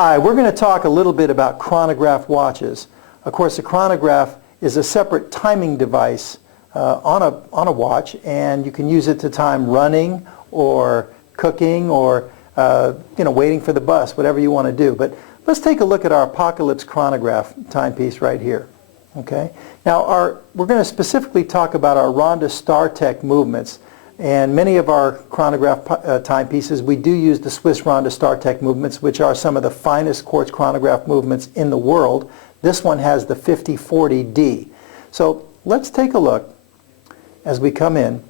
Hi, we're going to talk a little bit about chronograph watches. Of course, a chronograph is a separate timing device on a watch, and you can use it to time running or cooking or waiting for the bus, whatever you want to do. But let's take a look at our Apocalypse chronograph timepiece right here. Okay. Now we're going to specifically talk about our Ronda Startech movements, and many of our chronograph timepieces we do use the Swiss Ronda Startech movements, which are some of the finest quartz chronograph movements in the world. This one has the 5040D. So let's take a look as we come in,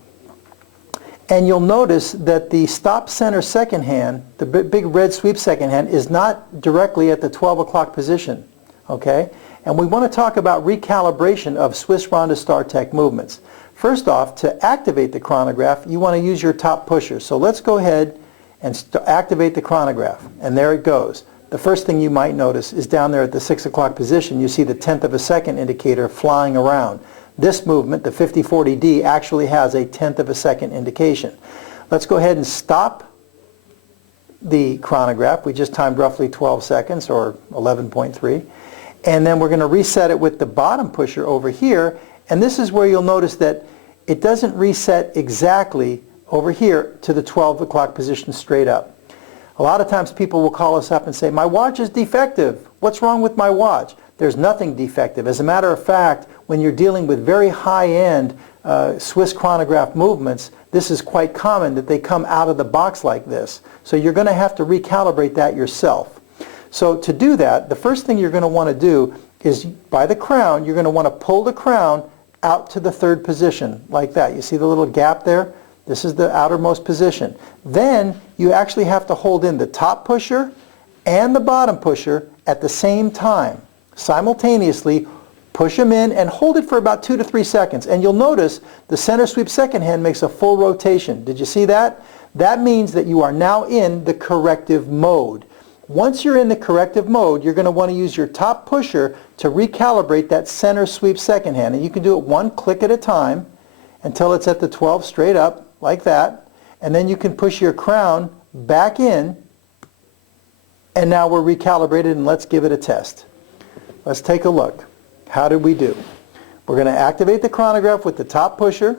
and you'll notice that the stop center second hand, the big red sweep second hand, is not directly at the 12 o'clock position. Okay? And we want to talk about recalibration of Swiss Ronda Startech movements. First off, to activate the chronograph, you want to use your top pusher. So let's go ahead and activate the chronograph. And there it goes. The first thing you might notice is down there at the 6 o'clock position, you see the 1/10 of a second indicator flying around. This movement, the 5040D, actually has a 1/10 of a second indication. Let's go ahead and stop the chronograph. We just timed roughly 12 seconds, or 11.3. And then we're going to reset it with the bottom pusher over here. And this is where you'll notice that it doesn't reset exactly over here to the 12 o'clock position straight up. A lot of times people will call us up and say, my watch is defective. What's wrong with my watch? There's nothing defective. As a matter of fact, when you're dealing with very high-end Swiss chronograph movements, this is quite common that they come out of the box like this. So you're going to have to recalibrate that yourself. So to do that, the first thing you're going to want to do is, by the crown, you're going to want to pull the crown out to the 3rd position, like that. You see the little gap there? This is the outermost position. Then you actually have to hold in the top pusher and the bottom pusher at the same time. Simultaneously, push them in and hold it for about 2 to 3 seconds. And you'll notice the center sweep second hand makes a full rotation. Did you see that? That means that you are now in the corrective mode. Once you're in the corrective mode, you're going to want to use your top pusher to recalibrate that center sweep second hand. And you can do it 1 click at a time until it's at the 12 straight up, like that. And then you can push your crown back in, and now we're recalibrated, and let's give it a test. Let's take a look. How did we do? We're going to activate the chronograph with the top pusher.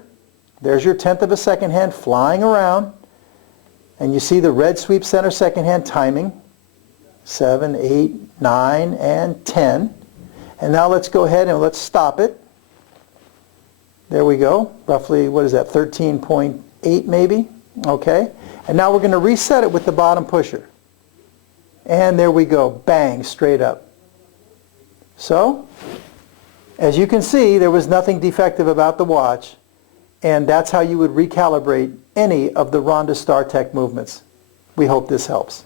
There's your 1/10 of a second hand flying around. And you see the red sweep center second hand timing. 7, 8, 9, and 10. And now let's go ahead and let's stop it. There we go. Roughly, what is that, 13.8 maybe? Okay. And now we're going to reset it with the bottom pusher. And there we go. Bang, straight up. So, as you can see, there was nothing defective about the watch. And that's how you would recalibrate any of the Ronda Startech movements. We hope this helps.